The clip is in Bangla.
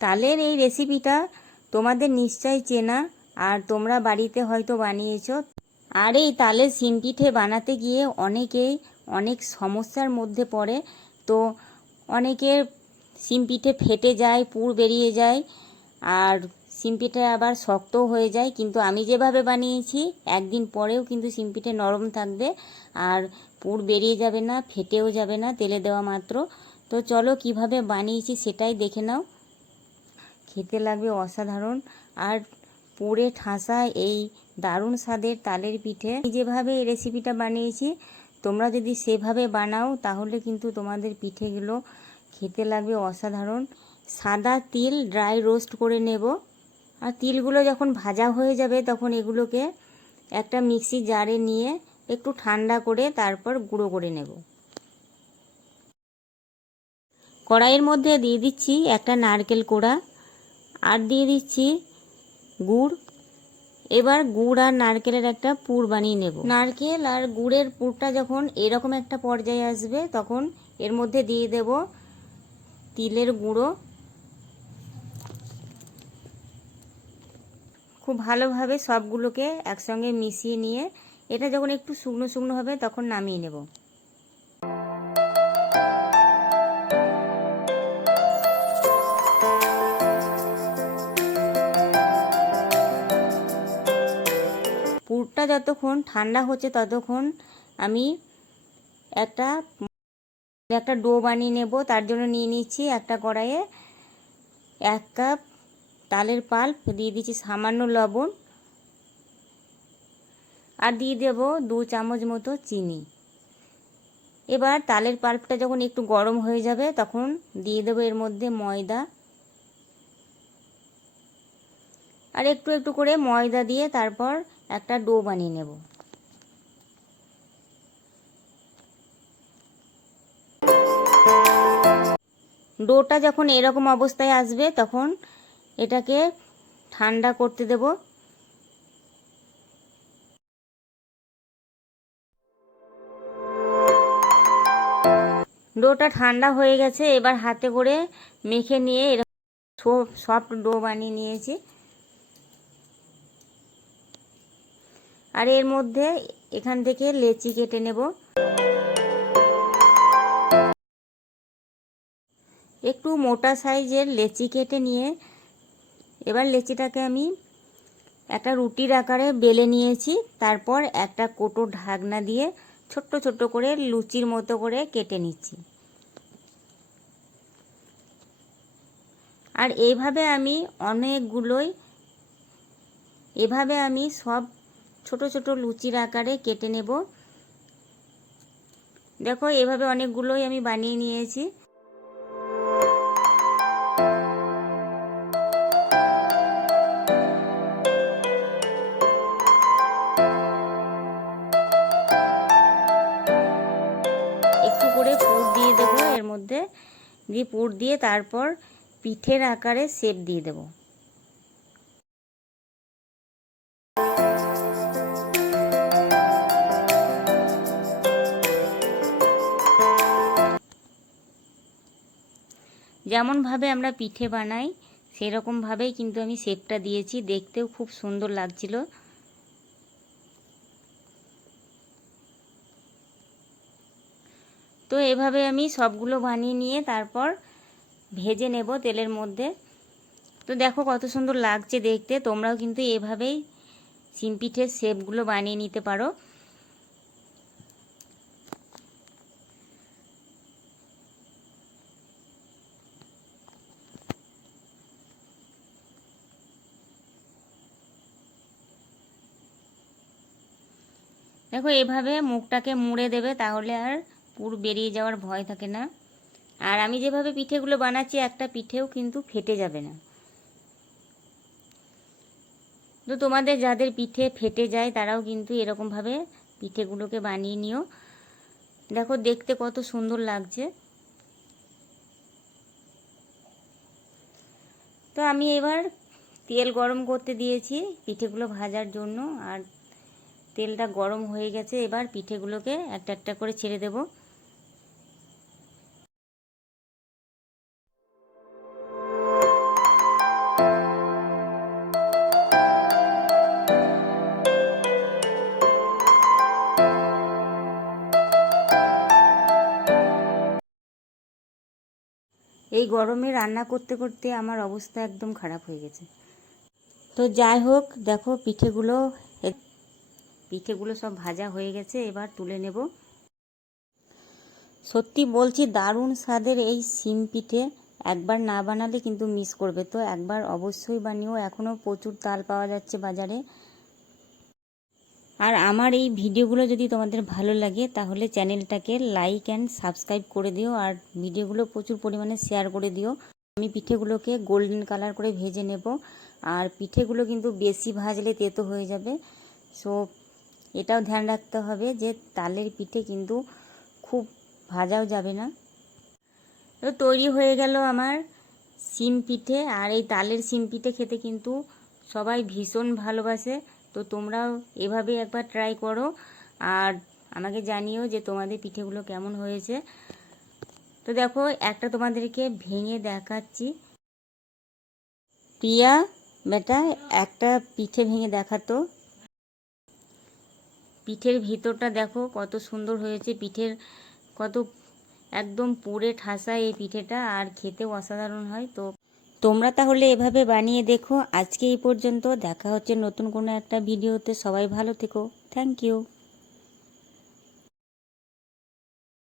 তালের এই রেসিপিটা তোমাদের নিশ্চয়ই চেনা আর তোমরা বাড়িতে হয়তো বানিয়েছ। আর এই তালের সিমপিঠে বানাতে গিয়ে অনেকেই অনেক সমস্যার মধ্যে পড়ে। তো অনেকের সিমপিঠে ফেটে যায়, পুর বেরিয়ে যায় আর সিমপিঠে আবার শক্তও হয়ে যায়। কিন্তু আমি যেভাবে বানিয়েছি, একদিন পরেও কিন্তু সিমপিঠে নরম থাকবে আর পুর বেরিয়ে যাবে না, ফেটেও যাবে না তেলে দেওয়া মাত্র। তো চলো কীভাবে বানিয়েছি সেটাই দেখে নাও। খেতে লাগবে অসাধারণ। আর পুরে ঠাসা এই দারুণ স্বাদের তালের পিঠে। যেভাবে এই রেসিপিটা বানিয়েছি, তোমরা যদি সেভাবে বানাও, তাহলে কিন্তু তোমাদের পিঠেগুলো খেতে লাগবে অসাধারণ। সাদা তিল ড্রাই রোস্ট করে নেব। আর তিলগুলো যখন ভাজা হয়ে যাবে, তখন এগুলোকে একটা মিক্সি জারে নিয়ে একটু ঠান্ডা করে তারপর গুঁড়ো করে নেব। কড়াইয়ের মধ্যে দিয়ে দিচ্ছি একটা নারকেল কোড়া। আর দিয়ে দিচ্ছি গুড়। এবার গুড় আর নারকেলের একটা পুর বানিয়ে নেব। নারকেল আর গুড়ের পুরটা যখন এরকম একটা পর্যায়ে আসবে, তখন এর মধ্যে দিয়ে দেব তিলের গুঁড়ো। খুব ভালোভাবে সবগুলোকে একসঙ্গে মিশিয়ে নিয়ে, এটা যখন একটু শুকনো শুকনো হবে, তখন নামিয়ে নেব। যতক্ষণ ঠান্ডা হচ্ছে ততক্ষণ আমি একটা একটা ডো বানিয়ে নেব। তার জন্য নিয়ে নিচ্ছি একটা কড়াইয়ে এক কাপ তালের পাল্প, দিয়ে দিচ্ছি সামান্য লবণ আর দিয়ে দেব দু চামচ মতো চিনি। এবার তালের পাল্পটা যখন একটু গরম হয়ে যাবে তখন দিয়ে দেবো এর মধ্যে ময়দা। আর একটু একটু করে ময়দা দিয়ে তারপর একটা ডো বানিয়ে নেব। ডোটা যখন এরকম অবস্থায় আসবে, তখন এটাকে ঠান্ডা করতে দেব। ডোটা ঠান্ডা হয়ে গেছে, এবার হাতে করে মেখে নিয়ে এরকম সফট ডো বানিয়ে নিয়েছি। আর এর মধ্যে এখান থেকে লেচি কেটে নেব। একটু মোটা সাইজের লেচি কেটে নিয়ে এবার লেচিটাকে আমি একটা রুটির আকারে বেলে নিয়েছি, তারপর একটা কোটো ঢাকনা দিয়ে ছোট্ট ছোট্ট করে লুচির মতো করে কেটে নিচ্ছি। আর এইভাবে আমি অনেকগুলোই, এভাবে আমি সব ছোট ছোট লুচির আকারে কেটে নেব। দেখো, এভাবে অনেকগুলোই আমি বানিয়ে নিয়েছি। একটু করে পুর দিয়ে দেবো, এর মধ্যে দিয়ে পুর দিয়ে তারপর পিঠের আকারে শেপ দিয়ে দেবো। যেমনভাবে আমরা পিঠে বানাই, সেরকমভাবেই কিন্তু আমি শেপটা দিয়েছি। দেখতেও খুব সুন্দর লাগছিল। তো এভাবে আমি সবগুলো বানিয়ে নিয়ে তারপর ভেজে নেব তেলের মধ্যে। তো দেখো কত সুন্দর লাগছে দেখতে। তোমরাও কিন্তু এভাবেই সিম পিঠের শেপগুলো বানিয়ে নিতে পারো। দেখো, এভাবে মুখটাকে মুড়ে দেবে তাহলে আর পুর বেরিয়ে যাওয়ার ভয় থাকে না। আর আমি যেভাবে পিঠেগুলো বানাচ্ছি, একটা পিঠেও কিন্তু ফেটে যাবে না। তো তোমাদের যাদের পিঠে ফেটে যায়, তারাও কিন্তু এরকমভাবে পিঠেগুলোকে বানিয়ে নিও। দেখো, দেখতে কত সুন্দর লাগছে। তো আমি এবার তেল গরম করতে দিয়েছি পিঠেগুলো ভাজার জন্য, আর তেলটা গরম হয়ে গেছে, এবার পিঠেগুলোকে একটা একটা করে ছেড়ে দেবো। এই গরমে রান্না করতে করতে আমার অবস্থা একদম খারাপ হয়ে গেছে। তো যাই হোক, দেখো পিঠেগুলো পিঠেগুলো সব ভাজা হয়ে গেছে, এবার তুলে নেব। সত্যি বলছি, দারুণ স্বাদের এই সিম পিঠে। একবার না বানালে কিন্তু মিস করবে। তো একবার অবশ্যই বানিও এখনও প্রচুর তাল পাওয়া যাচ্ছে বাজারে। আর আমার এই ভিডিওগুলো যদি তোমাদের ভালো লাগে, তাহলে চ্যানেলটাকে লাইক অ্যান্ড সাবস্ক্রাইব করে দিও, আর ভিডিওগুলো প্রচুর পরিমাণে শেয়ার করে দিও। আমি পিঠেগুলোকে গোল্ডেন কালার করে ভেজে নেব, আর পিঠেগুলো কিন্তু বেশি ভাজলে তেতো হয়ে যাবে। সো এটাও ধ্যান রাখতে হবে যে তালের পিঠে কিন্তু খুব ভাজাও যাবে না। তো তৈরি হয়ে গেল আমার সিম পিঠে, আর এই তালের সিম পিঠে খেতে কিন্তু সবাই ভীষণ ভালোবাসে। তো তোমরাও এভাবে একবার ট্রাই করো, আর আমাকে জানিও যে তোমাদের পিঠেগুলো কেমন হয়েছে। তো দেখো, একটা তোমাদেরকে ভেঙে দেখাচ্ছি। প্রিয়া, বেটা, একটা পিঠে ভেঙে দেখাতো। পিঠের ভিতরটা দেখো, কত সুন্দর হয়েছে পিঠের, কত একদম পুড়ে ঠাসা এই পিঠেটা, আর খেতেও অসাধারণ হয়। তো তোমরা তাহলে এভাবে বানিয়ে দেখো। আজকে এই পর্যন্ত, দেখা হচ্ছে নতুন কোনো একটা ভিডিওতে। সবাই ভালো থেকো। Thank you